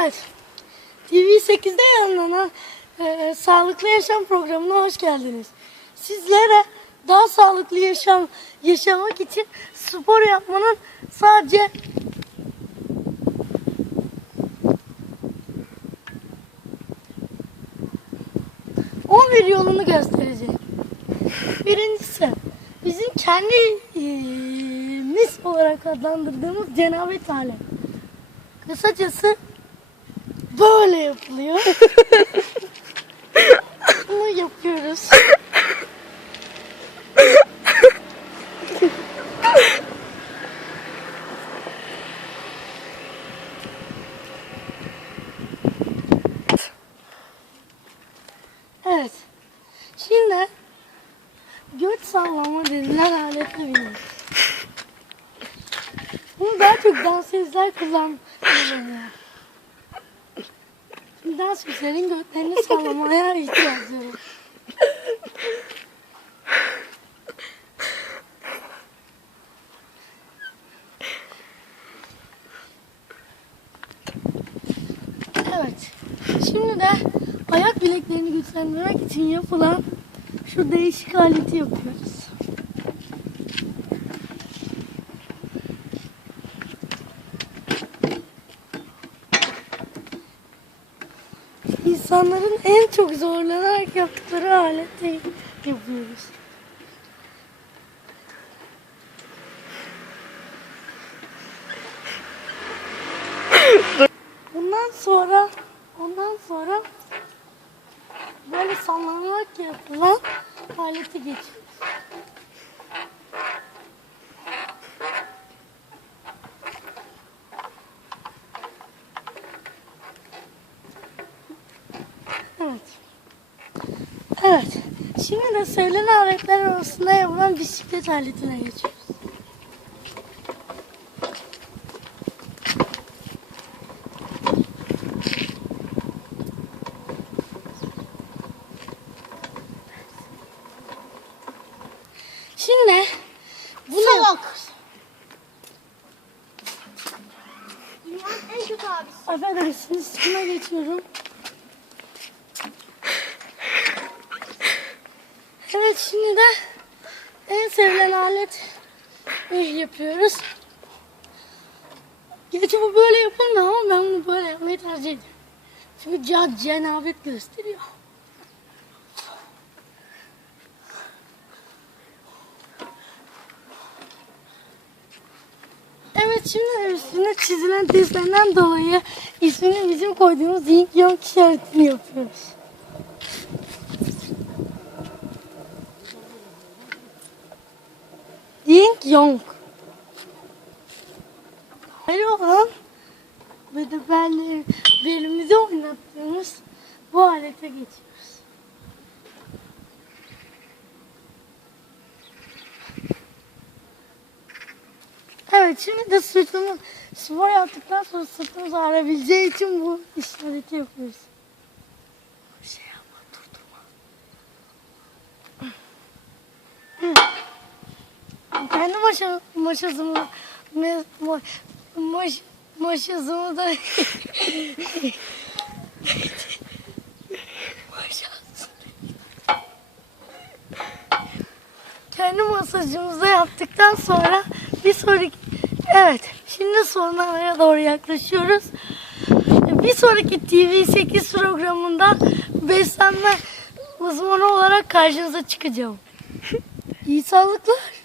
Evet. TV8'de yayınlanan e, Sağlıklı Yaşam programına hoş geldiniz. Sizlere daha sağlıklı yaşam yaşamak için spor yapmanın sadece on bir yolunu göstereceğim. Birincisi bizim kendimiz olarak adlandırdığımız cenabet hali. Kısacası böyle yapılıyor. Bunu yapıyoruz. Evet. Şimdi göt sallama denilen alete biniyoruz. Bunu daha çok dansözler kullan- kullanıyor. Şimdi dansözlerin götlerini sallamaya ihtiyacı var. Evet. Şimdi de ayak bileklerini güçlendirmek için yapılan şu değişik aleti yapıyoruz. İnsanların en çok zorlanarak yaptıkları aleti yapıyoruz. Bundan sonra ondan sonra böyle sallanarak yapılan aleti geçiyoruz. Evet. Evet. Şimdi de söylenen aletler arasında yapılan bisiklet aletine geçiyoruz. Şimdi bunu Salak. Dünyanın en kötü abisi. Affedersiniz şuna geçiyorum. Evet şimdi de en sevilen alet yapıyoruz. Gerçi bu böyle yapılmıyor ama ben bunu böyle yapmayı tercih ediyorum. Çünkü can cenabet gösteriyor. Evet şimdi üstüne çizilen desenler dolayı ismini bizim koyduğumuz Ying Yang işaretini yapıyoruz. Ying Yang. Ayrı olan ve de oynattığımız bu alete geçiyoruz. Evet şimdi de sırtımız spor yaptıktan sonra sırtımız ağrıyabileceği için bu işareti yapıyoruz. Şey yapma durdurma. Kendi maşa, maşazımı me, ma, maş, maşazımı da kendi masajımızı yaptıktan sonra bir sonraki evet şimdi sonlara doğru yaklaşıyoruz. Bir sonraki TV8 programında beslenme uzmanı olarak karşınıza çıkacağım. İyi sağlıklar.